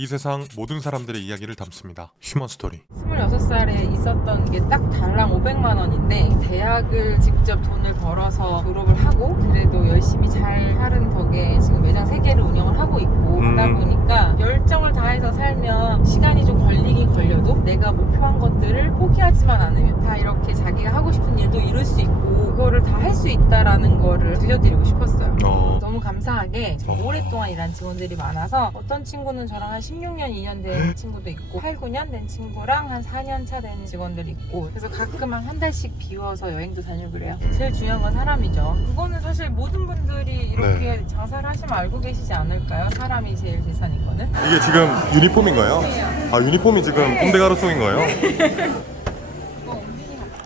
이 세상 모든 사람들의 이야기를 담습니다. 휴먼 스토리. 26살에 있었던 게 딱 달랑 500만 원인데 대학을 직접 돈을 벌어서 졸업을 하고 그래도 열심히 잘 하는 덕에 지금 매장 3개를 운영을 하고 있고 음. 하다 보니까 열정을 다해서 살면 시간이 좀 걸리긴 걸려도 내가 목표한 것들을 포기하지만 않으면 다 이렇게 자기가 하고 싶은 일도 이룰 수 있고 그거를 다 할 수 있다라는 거를 들려드리고 싶었어요. 어, 너무 감사하게 어. 오랫동안 일한 직원들이 많아서 어떤 친구는 저랑 한 16년, 2년 된 친구도 있고 8, 9년 된 친구랑 한 4년 차 된 직원들이 있고 그래서 가끔 한 한 달씩 비워서 여행도 다니고 그래요. 제일 중요한 건 사람이죠. 그거는 사실 모든 분들이 이렇게 장사를 하시면 알고 계시지 않을까요? 사람이 제일 재산인 거는. 이게 지금 유니폼인가요? 아 유니폼이 지금 군대 가로송인 거예요?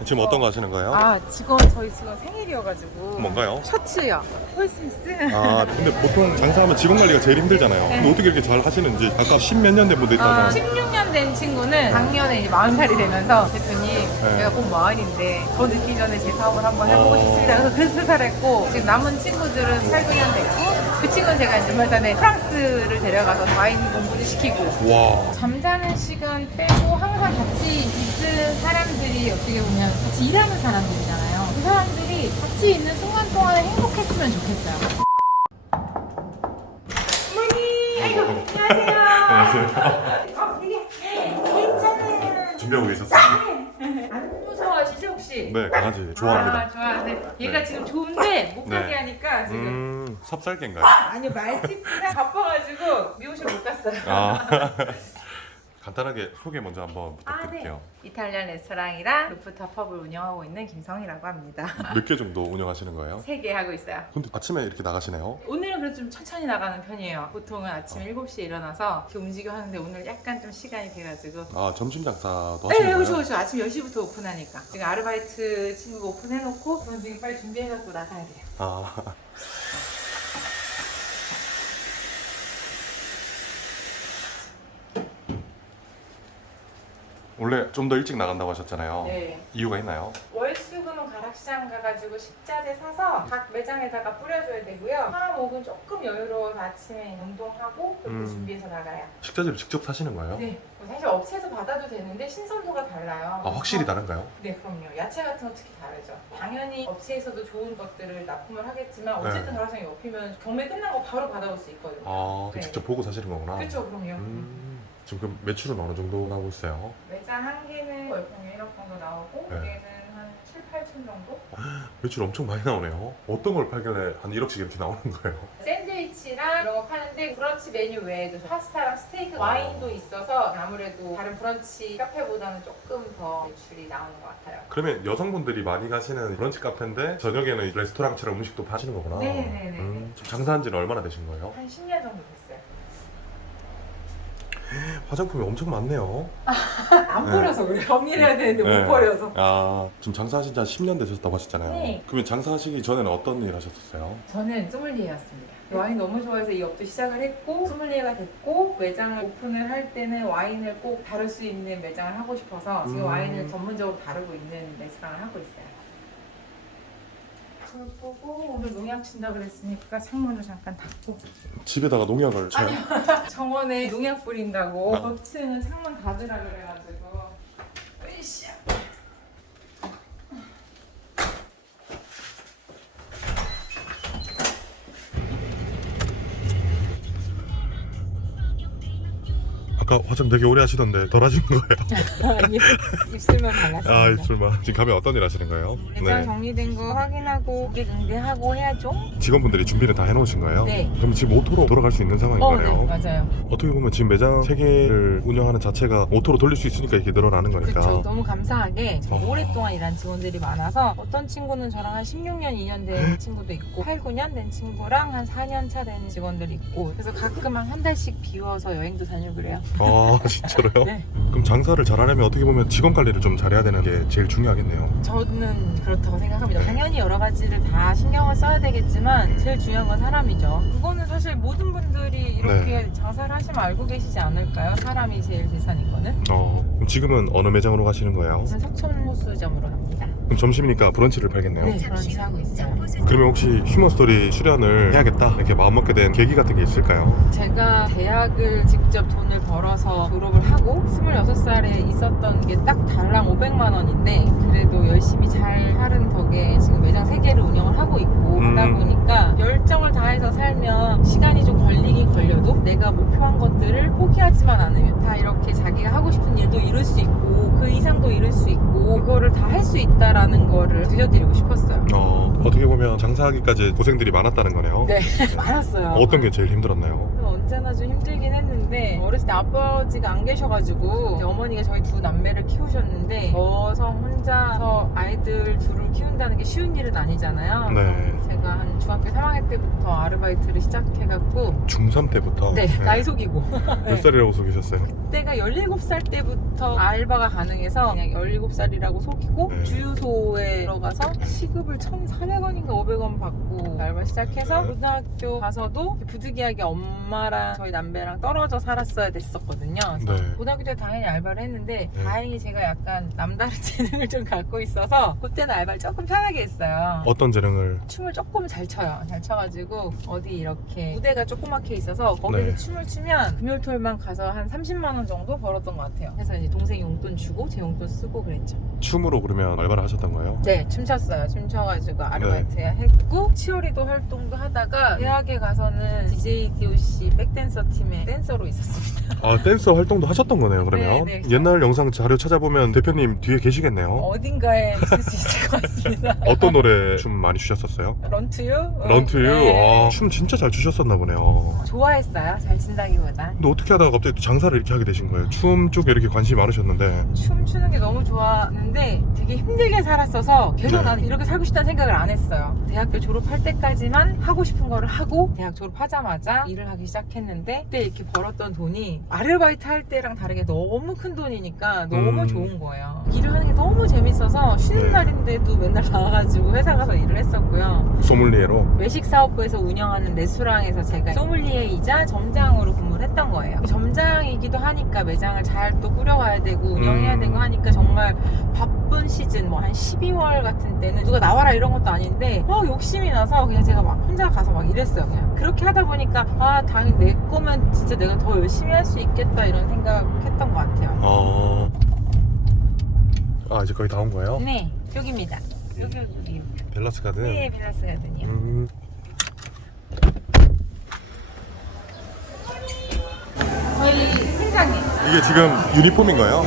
지금 어떤 거 하시는 거예요? 아 직원 저희 직원 생일이어가지고 뭔가요? 셔츠요. 홀스미스. 아 근데 보통 장사하면 직원 관리가 제일 힘들잖아요. 근데 어떻게 이렇게 잘 하시는지 아까 십몇 년 된 분도 아, 있다고 16년 된 친구는 작년에 이제 40살이 되면서 대표님 네. 제가 곧 마흔인데 더 늦기 전에 제 사업을 한번 해보고 어. 싶습니다. 그래서 그 스살했고 지금 남은 친구들은 8, 9년 됐고 그 친구는 제가 이제 얼마 전에 프랑스를 데려가서 와인 공부를 시키고 와 잠자는 시간 빼고 항상 같이 있는 사람들이 어떻게 보면 같이 일하는 사람들이잖아요. 그 사람들이 같이 있는 순간 동안에 행복했으면 좋겠어요. 어머니, 아이고, 안녕하세요. 안녕하세요. 어, 되게 괜찮아요. 준비하고 계셨어요? 안 무서워하시죠 혹시? 네 강아지 좋아합니다. 아, 좋아. 네. 얘가 네. 지금 좋은데 못 가게 네. 하니까 지금 음 섭살개인가요? 아니요 말짓이랑 바빠가지고 미용실 못 갔어요. 아 간단하게 소개 먼저 한번 아, 부탁드릴게요. 이탈리안 레스토랑이랑 루프탑 펍을 운영하고 있는 김성이라고 합니다. 몇 개 정도 운영하시는 거예요? 세 개 하고 있어요. 근데 아침에 이렇게 나가시네요? 오늘은 그래도 좀 천천히 나가는 편이에요. 보통은 아침 7시에 일어나서 이렇게 움직여 하는데 오늘 약간 좀 시간이 돼가지고 아 점심 장사도 네, 하시는 그렇죠, 거예요? 그렇죠. 아침 10시부터 오픈하니까. 지금 아르바이트 친구가 오픈해놓고 저는 지금 빨리 준비해갖고 나가야 돼요. 아 원래 좀 더 일찍 나간다고 하셨잖아요. 네. 이유가 있나요? 월수금은 가락시장 가가지고 식자재 사서 각 매장에다가 뿌려줘야 되고요. 화목은 조금 여유로워서 아침에 운동하고 그렇게 음. 준비해서 나가요. 식자재를 직접 사시는 거예요? 네. 뭐 사실 업체에서 받아도 되는데 신선도가 달라요. 아 확실히 다른가요? 네, 그럼요. 야채 같은 거 특히 다르죠. 당연히 업체에서도 좋은 것들을 납품을 하겠지만 어쨌든 네. 가락시장이 옆이면 경매 끝난 거 바로 받아올 수 있거든요. 아 네. 직접 보고 사시는 거구나. 그렇죠, 그럼요. 음, 지금 그럼 매출은 어느 정도 나오고 있어요? 매장 한 개는 월평균 1억 정도 나오고 네. 두 개는 한 7, 8천 정도? 매출 엄청 많이 나오네요. 어떤 걸 팔길래 한 1억씩 이렇게 나오는 거예요? 샌드위치랑 이런 거 파는데 브런치 메뉴 외에도 파스타랑 스테이크, 와인도 있어서 아무래도 다른 브런치 카페보다는 조금 더 매출이 나오는 것 같아요. 그러면 여성분들이 많이 가시는 브런치 카페인데 저녁에는 레스토랑처럼 음식도 파시는 거구나. 네네네. 음, 지금 장사한 지는 얼마나 되신 거예요? 한 10년 정도 됐어요. 화장품이 엄청 많네요. 안 네. 버려서 그래요. 정리해야 되는데 네. 못 버려서. 아, 지금 장사하신 지 한 10년 되셨다고 하셨잖아요. 네. 그러면 장사하시기 전에는 어떤 일 하셨었어요? 저는 소믈리에였습니다. 와인 너무 좋아해서 이 업도 시작을 했고 소믈리에가 됐고 매장을 오픈을 할 때는 와인을 꼭 다룰 수 있는 매장을 하고 싶어서 지금 음. 와인을 전문적으로 다루고 있는 레스토랑을 하고 있어요. 그걸 보고 오늘 농약 친다 그랬으니까 창문을 잠깐 닫고 집에다가 농약을 쳐요? 정원에 농약 뿌린다고 아. 겉층은 창문 닫으라 그래가 아까 화장 되게 오래 하시던데 덜 하신 거예요? 아니 입술만 발랐습니다. 아, 입술만. 지금 가면 어떤 일 하시는 거예요? 매장 정리된 거 확인하고 고객 응대하고 해야죠. 직원분들이 준비를 다 해놓으신 거예요? 네. 그럼 지금 오토로 돌아갈 수 있는 상황인 어, 거네요? 네, 맞아요. 어떻게 보면 지금 매장 3개를 운영하는 자체가 오토로 돌릴 수 있으니까 이렇게 늘어나는 거니까 그렇죠. 너무 감사하게 어. 오랫동안 일한 직원들이 많아서 어떤 친구는 저랑 한 16년, 2년 된 친구도 있고 8, 9년 된 친구랑 한 4년 차 된 직원들 이 있고 그래서 가끔 한 한 달씩 비워서 여행도 다니고 그래요. 아 진짜로요? 네. 그럼 장사를 잘하려면 어떻게 보면 직원 관리를 좀 잘해야 되는 게 제일 중요하겠네요 저는 그렇다고 생각합니다. 당연히 여러 가지를 다 신경을 써야 되겠지만 제일 중요한 건 사람이죠. 그거는 사실 모든 분들이 이렇게 장사를 하시면 알고 계시지 않을까요? 사람이 제일 재산인 거는. 어 그럼 지금은 어느 매장으로 가시는 거예요? 저는 석촌호수점으로 갑니다. 그럼 점심이니까 브런치를 팔겠네요. 네, 브런치 하고 있어요. 그러면 혹시 휴먼스토리 출연을 해야겠다 이렇게 마음먹게 된 계기 같은 게 있을까요? 제가 대학을 직접 돈을 벌어서 졸업을 하고 26살에 있었던 게 딱 달랑 500만 원인데 그래도 열심히 잘 하는 덕에 지금 매장 3개를 운영을 하고 있고 음. 하다 보니까 열정을 다해서 살면 시간이 좀 걸리긴 걸려도 내가 목표한 것들을 포기하지만 않으면 다 이렇게 자기가 하고 싶은 일도 이룰 수 있고 그 이상도 이룰 수 있고 그거를 다 할 수 있다라 는 거를 들려드리고 싶었어요. 어, 어떻게 보면 장사하기까지 고생들이 많았다는 거네요. 네, 많았어요. 어떤 게 제일 힘들었나요? 언제나 좀 힘들긴 했는데 어렸을 때 아버지가 안 계셔가지고 어머니가 저희 두 남매를 키우셨는데 여성 혼자서 아이들 둘을 키운다는 게 쉬운 일은 아니잖아요. 네. 제가 한 중학교 3학년 때부터 아르바이트를 시작해갖고 중3 때부터 네, 나이 속이고 몇 살이라고 속이셨어요? 그때가 17살 때부터 알바가 가능해서 그냥 17살이라고 속이고 네. 주유소에 들어가서 시급을 1,400원인가 500원 받고 알바 시작해서 네. 고등학교 가서도 부득이하게 엄마랑 저희 남배랑 떨어져 살았어야 됐었거든요. 그래서 네. 고등학교 때 당연히 알바를 했는데 네. 다행히 제가 약간 남다른 재능을 좀 갖고 있어서 그때는 알바를 조금 편하게 했어요. 어떤 재능을 춤을 조금 잘 춰요. 잘 쳐가지고 어디 이렇게 무대가 조그맣게 있어서 거기서 네. 춤을 추면 금요일토일만 가서 한 30만 원 정도 벌었던 것 같아요. 그래서 이제 동생 용돈 주고 제 용돈 쓰고 그랬죠. 춤으로 그러면 알바를 하셨던 거예요? 네, 춤췄어요. 춤춰가지고 아르바이트 네. 했고 치어리더 활동도 하다가 대학에 가서는 DJ DOC 백댄서 팀의 댄서로 있었습니다. 아 댄서 활동도 하셨던 거네요 그러면 네, 네. 옛날 영상 자료 찾아보면 대표님 뒤에 계시겠네요 어딘가에 있을 수 있을 것 같습니다. 어떤 노래 춤 많이 추셨었어요? 런투유? 런투유? 네. 아, 춤 진짜 잘 추셨었나 보네요 좋아했어요. 잘 친다기보다. 근데 어떻게 하다가 갑자기 또 장사를 이렇게 하게 되신 거예요? 춤 쪽에 이렇게 관심이 많으셨는데 춤 추는 게 너무 좋았는데 되게 힘들게 살았어서 계속 네. 나는 이렇게 살고 싶다는 생각을 안 했어요. 대학교 졸업할 때까지만 하고 싶은 거를 하고 대학 졸업하자마자 일을 하기 시작했는데 그때 이렇게 벌었던 돈이 아르바이트 할 때랑 다르게 너무 큰 돈이니까 너무 음. 좋은 거예요. 일을 하는 게 너무 재밌어서 쉬는 네. 날인데도 맨날 나와가지고 회사 가서 일을 했었고요. 소믈리에로 외식 사업부에서 운영하는 레스토랑에서 제가 소믈리에이자 점장으로 근무를 했던 거예요. 점장이기도 하니까 매장을 잘 또 꾸려가야 되고 운영해야 음. 되고 하니까 정말 바쁜 시즌 뭐 한 12월 같은 때는 누가 나와라 이런 것도 아닌데 어 욕심이 나서 그냥 제가 막 혼자 가서 막 일했어요. 그냥 그렇게 하다 보니까 아 당연히 내 거면 진짜 내가 더 열심히 할 수 있겠다 이런 생각했던 것 같아요. 어... 아 이제 거의 다 온 거예요? 네 여기입니다. 여기 여기 여기. 벨라스 가든 네 빌라스 가든이요. 음... 저희 팀장님. 이게 지금 유니폼인가요?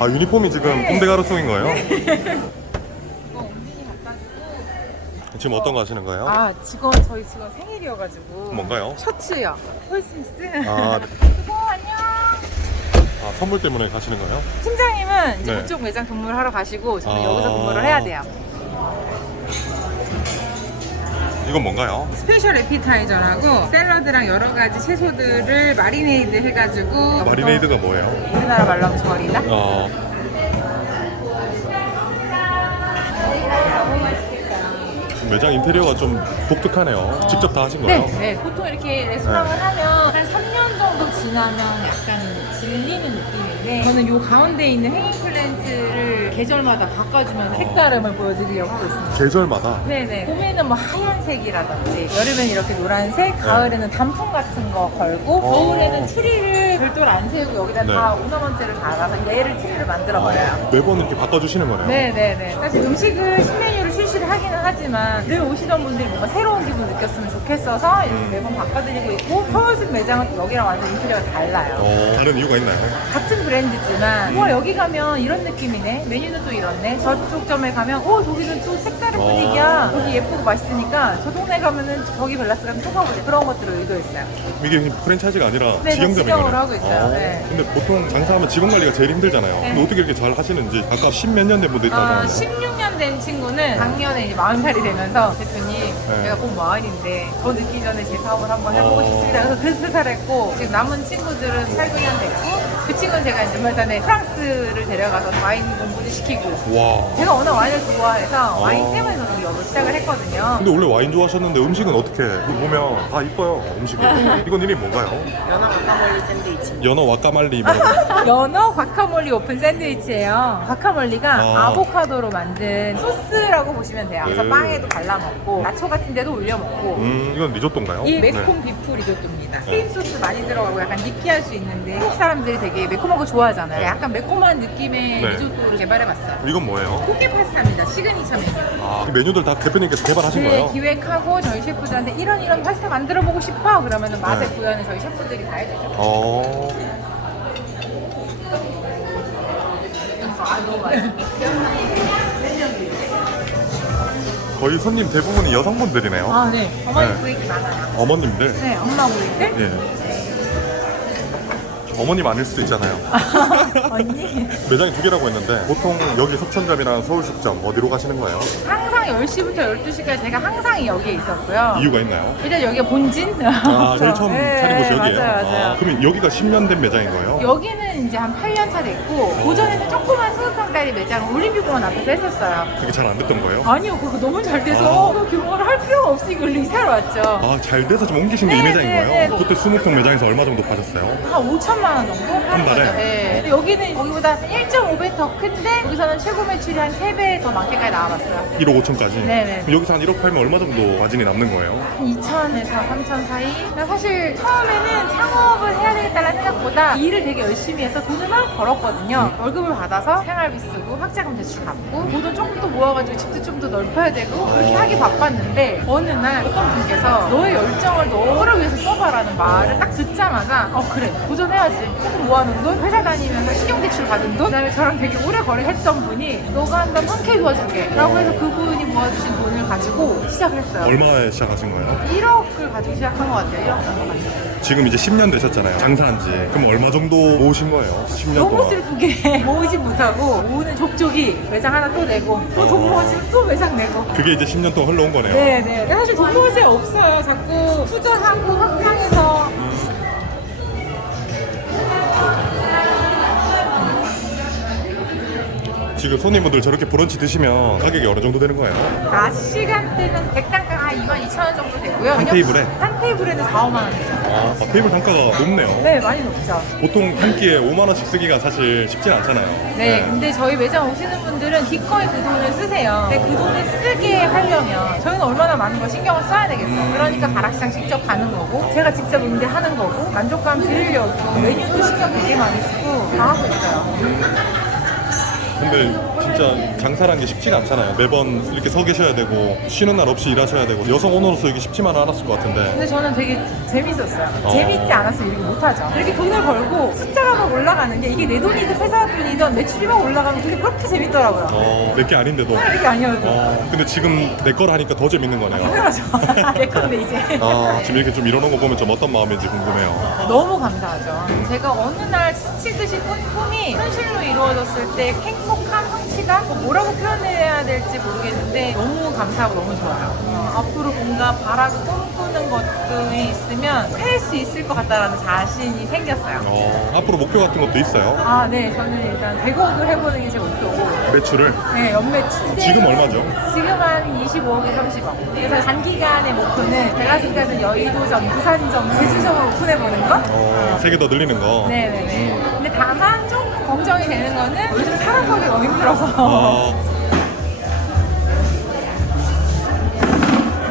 아 유니폼이 지금 네. 꼼데 가로송인 거예요? 이거 옮진이 갖다 주고 지금 어떤 거 하시는 거예요? 아 직원 저희 직원 생일이어가지고 뭔가요? 셔츠요 폴스미스 아, 수고 안녕 아, 선물 때문에 가시는 거예요? 팀장님은 이제 네. 그쪽 매장 근무를 하러 가시고 저는 아. 여기서 근무를 해야 돼요 이건 뭔가요? 스페셜 에피타이저라고 샐러드랑 여러 가지 채소들을 마리네이드 해가지고 마리네이드가 뭐예요? 우리나라 말로 하면 절이다 어... 매장 인테리어가 좀 독특하네요. 직접 다 하신 거예요? 네, 네. 보통 이렇게 레스토랑을 하면 한 3년 정도 지나면 약간 질리는 느낌인데 저는 요 가운데 있는 행잉 플랜트를 계절마다 바꿔주면 색다름을 보여드리려고 하고 있습니다. 계절마다 네네. 봄에는 뭐 하얀색이라든지 여름에는 이렇게 노란색, 가을에는 단풍 같은 거 걸고 어. 겨울에는 트리를 별도로 안 세우고 여기다 네. 다 오너먼트를 달아서 얘를 트리를 만들어 버려요. 매번 이렇게 바꿔주시는 거네요. 네네네. 사실 음식을 신메 하기는 하지만 늘 오시던 분들이 뭔가 새로운 기분 느꼈으면 좋겠어서 이렇게 음. 매번 바꿔드리고 있고 서울숲 매장은 또 여기랑 완전 인테리어가 달라요. 어, 다른 이유가 있나요? 같은 브랜드지만 우와 여기 가면 이런 느낌이네 메뉴는 또 이렇네 저쪽 점에 가면 오 저기는 또 색다른 어. 분위기야 여기 예쁘고 맛있으니까 저 동네 가면은 저기 벨라스 가면 또 가보자 그런 것들을 의도했어요 이게 그냥 프랜차이즈가 아니라 네, 직영으로 거네요. 하고 있어요. 네. 근데 보통 장사하면 직원 관리가 제일 힘들잖아요. 네. 근데 어떻게 이렇게 잘 하시는지 아까 십 몇 년 된 분도 있다고 아, 하는데 16년 된 친구는 작년에 이제 40살이 되면서 대표님 네. 제가 꼭 마흔인데 더 늦기 전에 제 사업을 한번 해보고 어. 싶습니다 그래서 그 스살 했고 지금 남은 친구들은 8, 9년 됐고 그 친구는 제가 이제 얼마 전에 프랑스를 데려가서 와인 공부도 시키고 와. 제가 워낙 와인을 좋아해서 아. 와인 때문에 저는 여기 시작을 했거든요. 근데 원래 와인 좋아하셨는데 음식은 어떻게 이거 보면 다 이뻐요 음식이 이건 이름이 뭔가요? 연어 과카몰리 샌드위치. 연어 와까말리 뭐라고 연어 과카몰리 오픈 샌드위치예요. 과카몰리가 아. 아. 보카도로 만든 소스라고 보시면 돼요. 그래서 네. 빵에도 발라 먹고 나초 같은 데도 올려 먹고 음 이건 리조또인가요? 이 네. 매콤 비프 리조또입니다. 네. 크림 소스 많이 들어가고 약간 느끼할 수 있는데 한국 사람들이 되게 매콤한 거 좋아하잖아요. 약간 매콤한 느낌의 네. 리조또를 개발해봤어요. 이건 뭐예요? 꽃게 파스타입니다. 시그니처 메뉴. 아, 그 메뉴들 다 대표님께서 개발하신 네, 거예요? 기획하고 저희 셰프들한테 이런 이런 파스타 만들어 보고 싶어 그러면 맛의 네. 구현을 저희 셰프들이 다 해주죠. 어. 아. 거의 손님 대부분이 여성분들이네요. 아 네. 어머니 네. 고객이 많아요. 어머님들. 네, 엄마 고객들. 예. 어머님 아닐 수도 있잖아요. 언니. 매장이 두 개라고 했는데 보통 여기 석천점이랑 서울 숙점 어디로 가시는 거예요? 항상 10시부터 12시까지 제가 항상 여기에 있었고요. 이유가 있나요? 일단 여기가 본진. 아, 제일 처음 네, 차린 곳이 여기예요? 맞아요, 맞아요. 아, 그러면 여기가 10년 된 매장인 거예요? 여기는 이제 한 8년 차 됐고 고전에는 조그만 20평짜리 매장을 올림픽공원 앞에서 했었어요. 그게 잘 안 됐던 거예요? 아니요, 그거 너무 잘 돼서 아. 그 규모를 할 필요가 없으니까 일로 이사를 왔죠. 아, 잘 돼서 좀 옮기신 게 이 네, 매장인 네, 거예요? 네. 그때 20평 매장에서 얼마 정도 파셨어요? 한 5천만 원 정도 한? 거죠. 네. 근데 여기는 거기보다 1.5배 더 큰데 여기서는 최고 매출이 한 3배 더 많게까지 나와봤어요. 1억 5천까지? 네네. 그럼 여기서 한 1억 팔면 얼마 정도 마진이 남는 거예요? 2천에서 3천 사이? 나 사실 처음에는 창업을 해야 되겠다는 생각보다 일을 되게 열심히 해서 돈을 막 벌었거든요. 월급을 받아서 생활비 쓰고 학자금 대출 갚고 그돈 조금 더 모아가지고 집도 좀 더 넓혀야 되고 그렇게 하기 바빴는데 어느 날 어떤 분께서 너의 열정을 너를 위해서 써봐라는 말을 딱 듣자마자 어 그래 도전해야지 조금 모아놓은 돈 회사 다니면 서 신용대출 받은 돈 그다음에 저랑 되게 오래 거래했던 분이 너가 한다면 흔쾌히 도와줄게 라고 해서 그분이 모아주신 돈을 가지고 시작을 했어요. 얼마에 시작하신 거예요? 1억을 가지고 시작한 것 같아요. 1억 정도 가지고. 지금 이제 10년 되셨잖아요. 장사한 지. 그럼 얼마 정도 모으신 거예요? 10년 너무 동안. 슬프게 모으지 못하고 모으는 족족이 매장 하나 또 내고 또 돈 모아지면 또 매장 내고. 그게 이제 10년 동안 흘러온 거네요. 네네. 사실 돈 모을 새 없어요. 자꾸 투자하고 확장해서. 지금 손님분들 저렇게 브런치 드시면 가격이 어느 정도 되는 거예요? 낮 시간대는 100단가가 한 2만 2천 원 정도 되고요. 한 테이블에? 한 테이블에는 4, 5만 원 되죠. 아, 테이블 단가가 높네요. 네, 많이 높죠. 보통 한 끼에 5만 원씩 쓰기가 사실 쉽진 않잖아요. 네, 근데 저희 매장 오시는 분들은 기꺼이 그 돈을 쓰세요. 근데 그 돈을 쓰게 하려면 저희는 얼마나 많은 걸 신경을 써야 되겠어요. 그러니까 가락시장 직접 가는 거고, 제가 직접 응대하는 거고, 만족감 드리려고 메뉴도 신경 되게 많이 쓰고 다 하고 있어요. 근데 진짜 장사라는 게 쉽지가 않잖아요. 매번 이렇게 서 계셔야 되고 쉬는 날 없이 일하셔야 되고 여성 오너로서 이게 쉽지만은 않았을 것 같은데 근데 저는 되게 재밌었어요. 어. 재밌지 않았으면 이렇게 못하죠. 이렇게 돈을 벌고 숫자가 막 올라가는 게 이게 내 돈이든 회사 돈이든 매출이 막 올라가면 그게 그렇게 재밌더라고요. 어, 몇개 아닌데도 이게 아니어도. 어, 근데 지금 내걸 하니까 더 재밌는 거네요. 당연하죠. 내 건데 이제. 아, 지금 이렇게 좀 이러는 거 보면 좀 어떤 마음인지 궁금해요. 너무 감사하죠. 제가 어느 날 스치듯이 꾼 꿈이 현실로 이루어졌을 때 행복한 성취감? 뭐 뭐라고 표현해야 될지 모르겠는데 너무 감사하고 너무 좋아요. 어, 앞으로 뭔가 바라고 꿈꾸는 것들이 있으면 해낼 수 있을 것 같다라는 자신이 생겼어요. 어, 앞으로 목표 같은 것도 있어요? 아, 네. 저는 일단 100억을 해보는 게 제 목표고. 매출을 네, 연매출. 지금 얼마죠? 지금 한 25억에 30억. 그래서 단기간의 목표는 베가스까지 여의도점, 부산점, 제주점을 오픈해보는 거? 어, 세개 더 늘리는 거. 네네네. 근데 다만 걱정이 되는 거는 요즘 사람 구하기 너무 힘들어서. 어.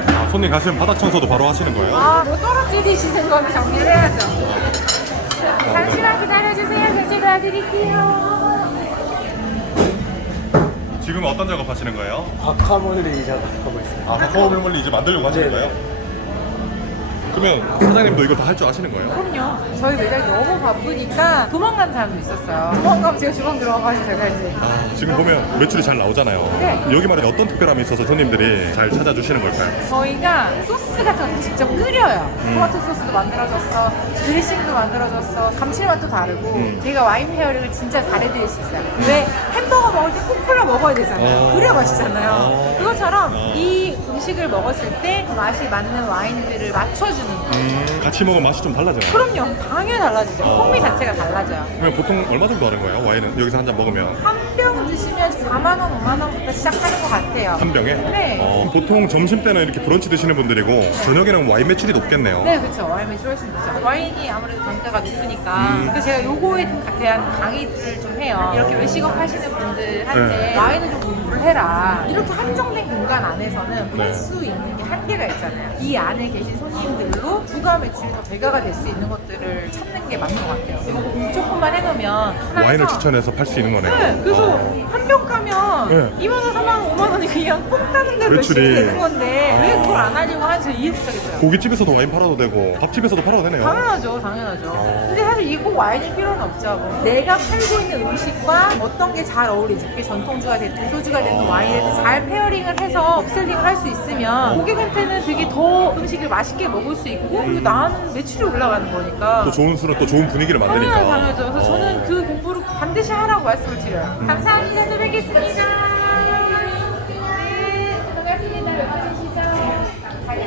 아, 손님 가시면 바닥 청소도 바로 하시는 거예요? 아, 뭐 떨어뜨리시는 거는 정리를 해야죠. 잠시만 기다려주세요. 결제 도와드릴게요. 지금 어떤 작업 하시는 거예요? 과카몰리 작업하고 있어요. 아, 카카오 메모리 이제 만들려고 하시는 네. 거예요? 그러면 사장님도 이거 다 할 줄 아시는 거예요? 그럼요. 저희 매장이 너무 바쁘니까 도망간 사람도 있었어요. 도망가면 제가 주방 들어가서 제가 이제. 아, 지금 보면 매출이 잘 나오잖아요. 네. 여기 말에 어떤 특별함이 있어서 손님들이 잘 찾아주시는 걸까요? 저희가 소스 같은 거 직접 끓여요. 음. 토마토 소스도 만들어졌어, 드레싱도 만들어졌어, 감칠맛도 다르고. 음. 제가 와인 페어링을 진짜 잘해드릴 수 있어요. 왜 햄버거 먹을 때 코콜라 먹어야 되잖아요. 어. 그래야 맛있잖아요. 어. 그것처럼 어. 이 음식을 먹었을 때 맛이 맞는 와인들을 맞춰주는 음, 같이 먹으면 맛이 좀 달라져요. 그럼요. 당연히 달라지죠. 어. 풍미 자체가 달라져요. 그러면 보통 얼마 정도 하는 거예요? 와인은 여기서 한 잔 먹으면 한 병 드시면 4만 원, 5만 원부터 시작하는 것 같아요. 한 병에? 네. 어, 보통 점심 때는 이렇게 브런치 드시는 분들이고 저녁에는 와인 매출이 높겠네요. 네, 그렇죠. 와인 매출 훨씬 높죠. 와인이 아무래도 단가가 높으니까. 음. 그래서 제가 요거에 대한 강의들을 좀 해요. 이렇게 외식업 하시는 분들한테 네. 와인을 좀 공부를 해라. 이렇게 한정된 공간 안에서는 네. 팔수 있는 게 한계가 있잖아요. 이 안에 계신 손님들로 부가 매출이 더 배가가 될 수 있는 것들을 찾는 게 맞는 것 같아요. 이거 공조금만 해놓으면 하나 와인을 해서 추천해서 팔 수 있는 거네요. 네, 그래서 어. 한 병 가면 네. 2만 원, 3만 원, 5만 원이 그냥 뽕 따는 대로 매출이. 열심히 되는 건데 왜 어. 그걸 안 하려고 하는지 이해 못하겠어요. 고깃집에서도 와인 팔아도 되고 밥집에서도 팔아도 되네요. 당연하죠, 당연하죠. 어. 근데 사실 이거 와인이 필요는 없죠. 뭐 내가 팔고 있는 음식과 어떤 게 잘 어울리지. 그게 전통주가 됐든 소주가 됐든 와인이 됐든 잘 페어링을 해서 업셀링을 할 수 있으면 고객한테는 되게 더 음식을 맛있게 먹을 수 있고 그리고 나는 매출이 올라가는 거니까. 또 좋은 술은 또 좋은 분위기를 만드니까. 당연하죠, 당연하죠. 그래서 어. 저는 그 공부를 반드시 하라고 말씀을 드려요. 감사합니다. 또 뵙겠습니다. 네,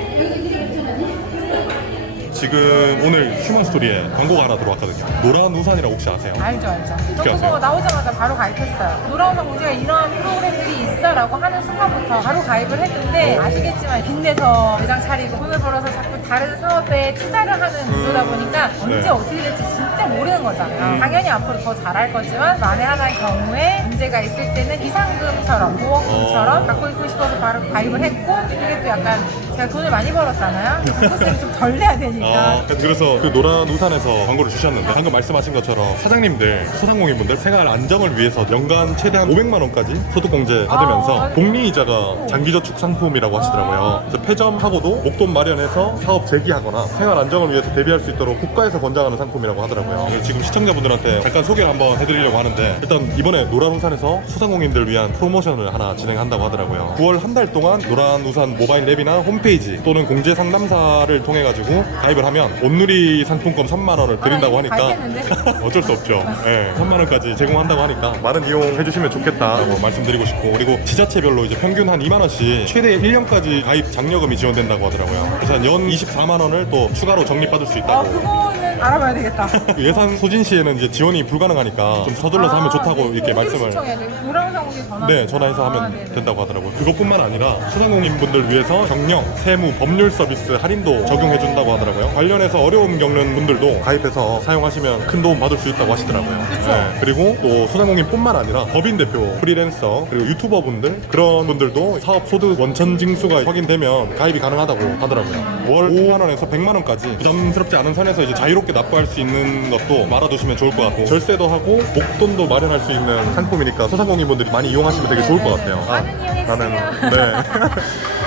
지금 오늘 휴먼 스토리에 광고가 하나 들어왔거든요. 노란 우산이라고 혹시 아세요? 알죠, 알죠. 어떻게 아세요? 나오자마자 바로 가입했어요. 노라운드 공지가 이러한 프로그램들이 있어라고 하는 순간부터 바로 가입을 했는데 아시겠지만 빚내서 매장 차리고 돈을 벌어서 자꾸 다른 사업에 투자를 하는 구조다 보니까 언제 네. 어떻게 될지 진짜 모르는 거잖아요. 음. 당연히 앞으로 더 잘할 거지만 만에 하나의 경우에 문제가 있을 때는 비상금처럼 보험금처럼 어. 갖고 있고 싶어서 바로 가입을 했고 이게 또 약간 제가 돈을 많이 벌었잖아요. 공부세를 좀덜 내야 되니까. 아, 그래서 그 노란 우산에서 광고를 주셨는데 방금 말씀하신 것처럼 사장님들, 소상공인분들 생활 안정을 위해서 연간 최대한 500만 원까지 소득공제 받으면서 아, 복리이자가 장기저축 상품이라고 하시더라고요. 그래서 폐점하고도 목돈 마련해서 사업 재기하거나 생활 안정을 위해서 대비할 수 있도록 국가에서 권장하는 상품이라고 하더라고요. 그래서 지금 시청자분들한테 잠깐 소개를 한번 해드리려고 하는데 일단 이번에 노란 우산에서 소상공인들 위한 프로모션을 하나 진행한다고 하더라고요. 9월 한 달 동안 노란 우산 모바일 앱이나 홈페이지 또는 공제 상담사를 통해 가지고 가입을 하면 온누리 상품권 3만 원을 드린다고 아, 하니까 가입했는데? 어쩔 수 없죠. 예, 3만 원까지 제공한다고 하니까 많은 이용해 주시면 좋겠다고 말씀드리고 싶고 그리고 지자체별로 이제 평균 한 2만 원씩 최대 1년까지 가입 장려금이 지원된다고 하더라고요. 그래서 한연 24만 원을 또 추가로 적립받을 수 아, 있다고. 그거는 알아봐야 되겠다. 예산 소진 시에는 이제 지원이 불가능하니까 좀 서둘러서 하면 좋다고 네. 이렇게 말씀을 전화. 네, 전화해서 하면 아, 네네. 된다고 하더라고요. 그것뿐만 아니라 소상공인분들 위해서 경영, 세무, 법률 서비스 할인도 적용해 준다고 하더라고요. 관련해서 어려움 겪는 분들도 가입해서 사용하시면 큰 도움 받을 수 있다고 하시더라고요. 네, 그리고 또 소상공인뿐만 아니라 법인 대표, 프리랜서, 그리고 유튜버 분들 그런 분들도 사업 소득 원천 징수가 확인되면 가입이 가능하다고 하더라고요. 월 5만 원에서 100만 원까지 부담스럽지 않은 선에서 이제 자유롭게 납부할 수 있는 것도 말아두시면 좋을 것 같고 절세도 하고 목돈도 마련할 수 있는 상품이니까 소상공인분들이 많이 이용하시면 되게 좋을 것 같아요. 많은 이용해 나는 주세요. 네.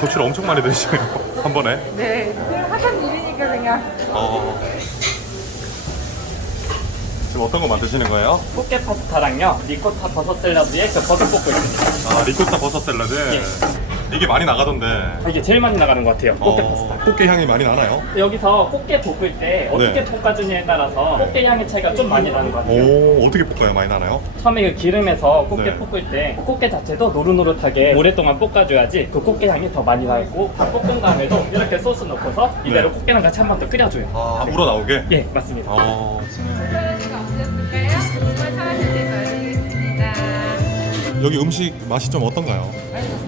조치를 엄청 많이 드시네요. 한 번에. 네, 그냥 하던 일이니까 그냥. 어. 지금 어떤 거 만드시는 거예요? 꽃게 파스타랑요 리코타 버섯 샐러드에 그 버섯 볶고 있습니다. 아, 리코타 버섯 샐러드. 이게 많이 나가던데. 이게 제일 많이 나가는 것 같아요. 꽃게 어, 파스타. 꽃게 향이 많이 나나요? 여기서 꽃게 볶을 때 어떻게 네. 볶아주냐에 따라서 꽃게 향의 차이가 좀 많이 나는 것 같아요. 오, 어떻게 볶아요? 많이 나나요? 처음에 그 기름에서 꽃게 네. 볶을 때 꽃게 자체도 노릇노릇하게 오랫동안 볶아줘야지 그 꽃게 향이 더 많이 나고 다 볶은 다음에도 이렇게 소스 넣고서 이대로 네. 꽃게랑 같이 한 번 더 끓여줘요. 아, 우러 나오게? 예, 맞습니다. 어. 없으실까요? 정말 찾아실 때 알려드리겠습니다. 여기 음식 맛이 좀 어떤가요? 맛있었어요.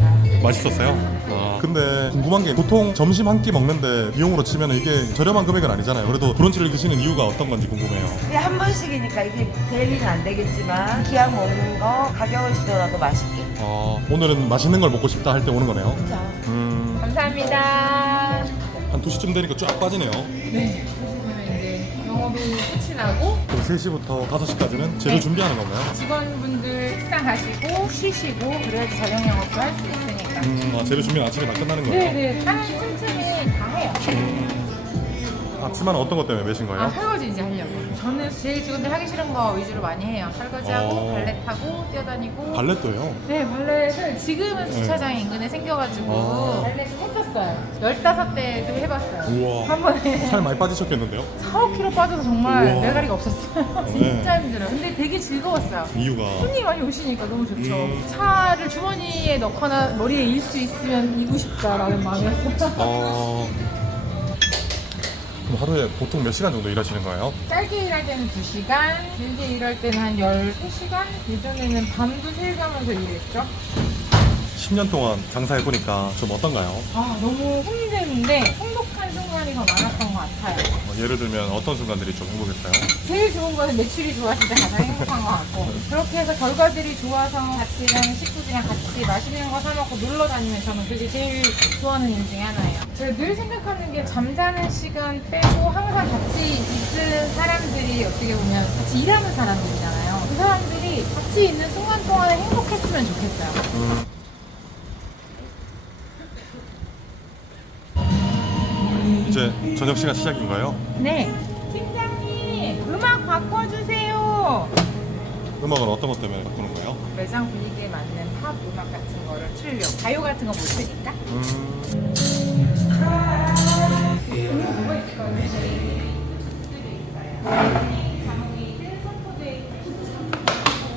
맛있었어요? 아, 근데 궁금한 게 보통 점심 한 끼 먹는데 비용으로 치면 이게 저렴한 금액은 아니잖아요. 그래도 브런치를 드시는 이유가 어떤 건지 궁금해요. 그게 한 번씩이니까 이게 대리는 안 되겠지만 기왕 먹는 거 가격을 주더라도 맛있게. 아, 오늘은 맛있는 걸 먹고 싶다 할 때 오는 거네요. 그죠? 음, 감사합니다. 한 2시쯤 되니까 쫙 빠지네요. 네. 그러면 이제 영업이 끝이 나고 그럼 3시부터 5시까지는 재료 네. 준비하는 건가요? 직원분들 식사하시고 쉬시고 그래야지 저녁 영업도 할 수 있으니까. 음, 아, 재료 준비는 아침에 다 끝나는 거예요? 네네. 하는 틈틈이 다 해요. 앞치마는 어떤 것 때문에 매신 아, 거예요? 설거지 이제 하려고. 저는 제일 직원들 하기 싫은 거 위주로 많이 해요. 설거지하고 어. 발렛 타고 뛰어다니고. 발렛도요? 네, 발렛을 지금은 주차장 인근에 생겨가지고 어. 발렛을 했었어요. 15대도 해봤어요. 우와. 한 번에 살 많이 빠지셨겠는데요? 4, 5kg 빠져서 정말 우와. 메가리가 없었어요. 진짜 힘들어요. 근데 되게 즐거웠어요. 이유가 손님이 많이 오시니까 너무 좋죠. 음. 차를 주머니에 넣거나 머리에 일 수 있으면 이고 싶다라는 마음이었어요. 어... 그럼 하루에 보통 몇 시간 정도 일하시는 거예요? 짧게 일할 때는 2시간, 길게 일할 때는 한 13시간? 예전에는 밤도 새가면서 일했죠. 10년 동안 장사해보니까 좀 어떤가요? 아, 너무 힘든데 행복한 순간이 더 많았던 것 같아요. 어, 예를 들면 어떤 순간들이 좀 행복했어요? 제일 좋은 거는 매출이 좋았을 때 가장 행복한 것 같고 그렇게 해서 결과들이 좋아서 같이랑 식구들이랑 같이 맛있는 거 사 먹고 놀러 다니면 저는 그게 제일 좋아하는 일 중에 하나예요. 제가 늘 생각하는 게 잠자는 시간 빼고 항상 같이 있는 사람들이 어떻게 보면 같이 일하는 사람들이잖아요. 그 사람들이 같이 있는 순간 동안에 행복했으면 좋겠어요. 이제 저녁 시간 시작인가요? 네. 팀장님, 음악 바꿔주세요. 음악은 어떤 것 때문에 바꾸는 거예요? 매장 분위기에 맞는 팝 음악 같은 거를 틀려고. 가요 같은 거못 트니까. 음...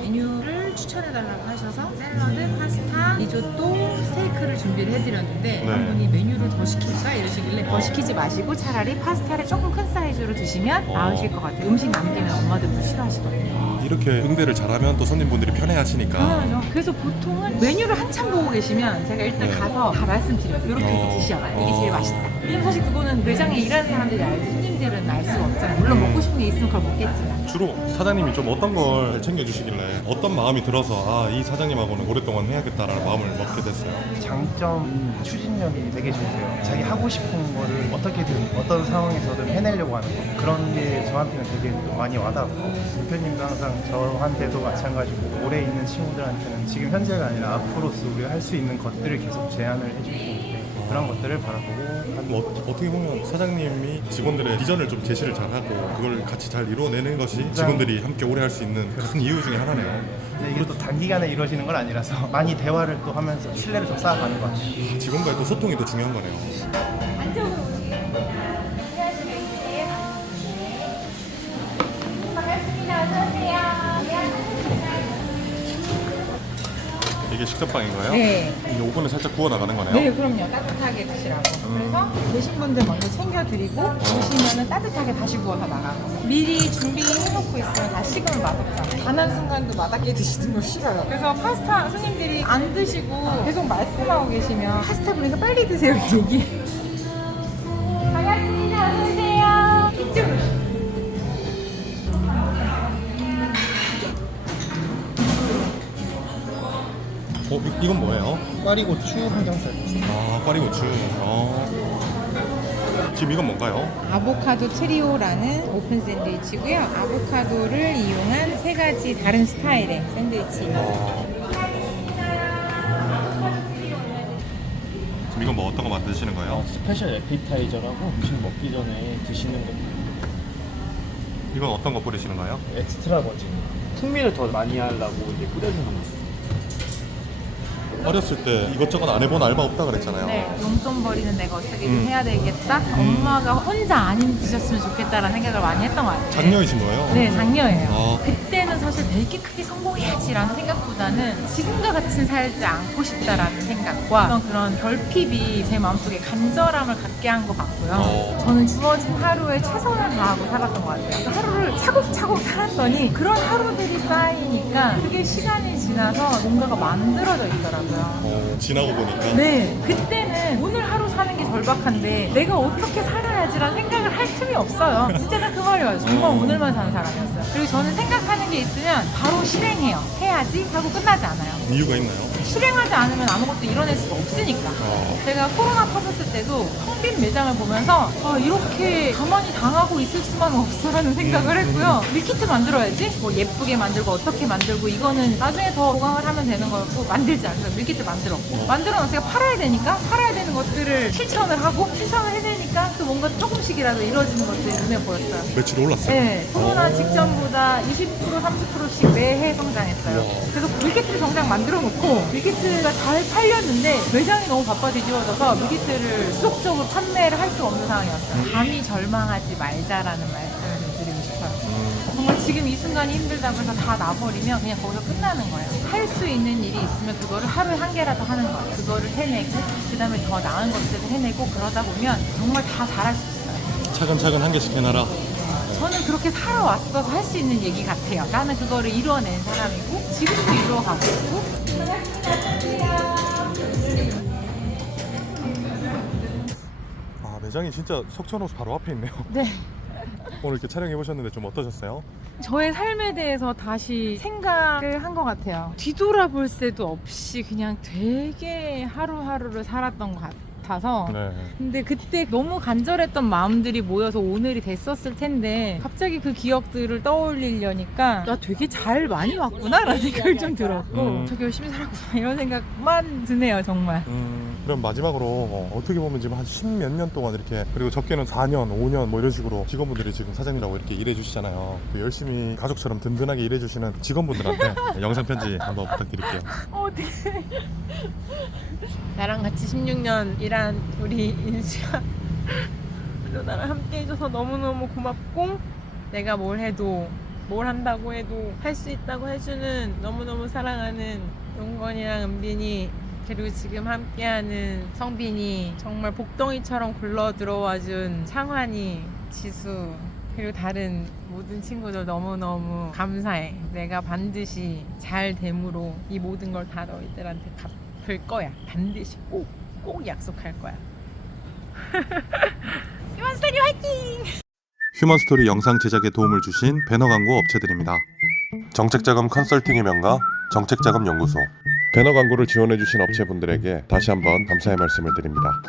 메뉴를 추천해달라고 하셔서 샐러드, 파스타, 리조또, 스테이크를 준비를 해드렸는데 네. 한 분이 메뉴를 더 시킬까 이러시길래 더 시키지 마시고 차라리 파스타를 조금 큰 사이즈로 드시면 어. 나으실 것 같아요. 음식 남기면 엄마들도 싫어하시거든요. 이렇게 응대를 잘하면 또 손님분들이 편해하시니까 당연하죠. 그래서 보통은 메뉴를 한참 보고 계시면 제가 일단 네. 가서 다 말씀드려요. 이렇게 어. 이렇게 드셔라. 이게 어. 제일 맛있다. 왜냐면 사실 그거는 매장에 일하는 사람들이 알지 손님들은 알 수가 없잖아요. 물론 음. 먹고 싶은 게 있으면 그걸 먹겠지만. 주로 사장님이 좀 어떤 걸 챙겨주시길래 어떤 마음이 들어서 아 이 사장님하고는 오랫동안 해야겠다라는 마음을 먹게 됐어요 장점 추진력이 되게 좋으세요. 자기 하고 싶은 거를 어떻게든 어떤 상황에서든 해내려고 하는 거 그런 게 저한테는 되게 또 많이 와닿고 대표님도 항상 저한테도 마찬가지고 오래 있는 친구들한테는 지금 현재가 아니라 앞으로서 우리가 할 수 있는 것들을 계속 제안을 해주고 있는데 그런 것들을 바라보고 뭐 어, 어떻게 보면 사장님이 직원들의 비전을 좀 제시를 잘하고 그걸 같이 잘 이루어내는 것이 직원들이 함께 오래 할 수 있는 큰 이유 중에 하나네요. 근데 이게 또 단기간에 이루어지는 건 아니라서 많이 대화를 또 하면서 신뢰를 좀 쌓아가는 것 같아요. 직원과의 또 소통이 더 중요한 거네요. 안쪽으로 오세요. 식사빵인가요? 네. 이 오븐에 살짝 구워 나가는 거네요 네, 그럼요. 따뜻하게 드시라고. 그래서 드신 분들 먼저 챙겨드리고 드시면은 따뜻하게 다시 구워서 나가고. 미리 준비해놓고 있으면 다 식으면 맛없잖아요. 단 한 순간도 맛없게 드시는 거 싫어요. 그래서 파스타 손님들이 안 드시고 계속 말씀하고 계시면 파스타 보니까 빨리 드세요. 이렇게 얘기해요. 이- 이건 뭐예요? 꽈리고추 항정살. 아 꽈리고추 어. 지금 이건 뭔가요? 아보카도 트리오라는 오픈 샌드위치고요. 아보카도를 이용한 세 가지 다른 스타일의 샌드위치입니다. 어. 지금 이건 뭐 어떤 거 만드시는 거예요? 어, 스페셜 에피타이저라고 음식 먹기 전에 드시는 거 이건 어떤 거 뿌리시는 거예요? 엑스트라 버진 풍미를 더 많이 하려고 이제 뿌려주는 거예요 어렸을 때 이것저것 안 해본 알바 없다 그랬잖아요 네, 용돈 벌이는 내가 어떻게든 음. 해야 되겠다. 엄마가 혼자 안 힘드셨으면 좋겠다라는 생각을 많이 했던 것 같아요. 작년이신 거예요? 네, 작년이에요. 아. 그때는 사실 되게 크게 성공해야지라는 생각보다는 지금과 같이 살지 않고 싶다라는 생각과 그런, 그런 결핍이 제 마음속에 간절함을 갖게 한 것 같고요. 어. 저는 주어진 하루에 최선을 다하고 살았던 것 같아요. 그 하루를 차곡차곡 살았더니 그런 하루들이 쌓이니까 그게 시간이 지나서 뭔가가 만들어져 있더라고요. 어, 지나고 보니까 네, 그때는 오늘 하루 사는 게 절박한데 내가 어떻게 살아야 지라는 생각을 할 틈이 없어요. 진짜 딱 그 말이에요. 정말 음. 오늘만 사는 사람이었어요. 그리고 저는 생각하는 게 있으면 바로 실행해요. 해야지 하고 끝나지 않아요. 이유가 있나요? 실행하지 않으면 아무것도 이뤄낼 수가 없으니까. 어. 제가 코로나 터졌을 때도 텅 빈 매장을 보면서 아, 이렇게 가만히 당하고 있을 수만 없어라는 생각을 음. 했고요. 밀키트 만들어야지. 뭐 예쁘게 만들고 어떻게 만들고 이거는 나중에 더 보강을 하면 되는 거였고 만들지 않아요. 밀키트 만들었고 어. 만들어 놓으니까 팔아야 되니까 팔아야 되는 것들을 실천을 하고 실천을 해내니까 또 뭔가 것 조금씩이라도 이루어지는 것들이 눈에 보였어요. 매출이 올랐어요. 네, 코로나 오. 직전보다 20% 30%씩 매해 성장했어요. 그래서 밀키트를 정작 만들어 놓고 밀키트가 잘 팔렸는데 매장이 너무 바빠 뒤집어져서 밀키트를 수속적으로 판매를 할 수 없는 상황이었어요. 감히 절망하지 말자라는 말 지금 이 순간이 힘들다고 해서 다 놔버리면 그냥 거기서 끝나는 거예요. 할 수 있는 일이 있으면 그거를 하루에 한 개라도 하는 거예요. 그거를 해내고 그 다음에 더 나은 것들을 해내고 그러다 보면 정말 다 잘할 수 있어요. 차근차근 한 개씩 해놔라. 저는 그렇게 살아왔어서 할 수 있는 얘기 같아요. 나는 그거를 이루어낸 사람이고 지금도 이루어가고 있고 아 매장이 진짜 속천호수 바로 앞에 있네요. 네. 오늘 이렇게 촬영해 보셨는데 좀 어떠셨어요? 저의 삶에 대해서 다시 생각을 한 것 같아요. 뒤돌아볼 새도 없이 그냥 되게 하루하루를 살았던 것 같아서 네. 근데 그때 너무 간절했던 마음들이 모여서 오늘이 됐었을 텐데 갑자기 그 기억들을 떠올리려니까 나 되게 잘 많이 왔구나라는 생각이 좀 들었고 음. 되게 열심히 살았구나 이런 생각만 드네요 정말 음, 그럼 마지막으로 어, 어떻게 보면 지금 한 십몇 년 동안 이렇게 그리고 적게는 4년, 5년 뭐 이런 식으로 직원분들이 지금 사장님이라고 이렇게 일해 주시잖아요. 그 열심히 가족처럼 든든하게 일해 주시는 직원분들한테 영상 편지 한번 부탁드릴게요. 어떻게 나랑 같이 16년 일한 우리 인수야 너 나랑 함께 해줘서 너무너무 고맙고 내가 뭘 해도 뭘 한다고 해도 할 수 있다고 해주는 너무너무 사랑하는 용건이랑 은빈이 그리고 지금 함께하는 성빈이 정말 복덩이처럼 굴러 들어와준 창환이 지수 그리고 다른 모든 친구들 너무너무 감사해. 내가 반드시 잘 됨으로 이 모든 걸 다 너희들한테 갚을 거야. 반드시 꼭, 꼭 약속할 거야. 이원스터리 화이팅! 휴먼스토리 영상 제작에 도움을 주신 배너 광고 업체들입니다. 정책자금 컨설팅의 명가 정책자금 연구소 배너 광고를 지원해 주신 업체분들에게 다시 한번 감사의 말씀을 드립니다.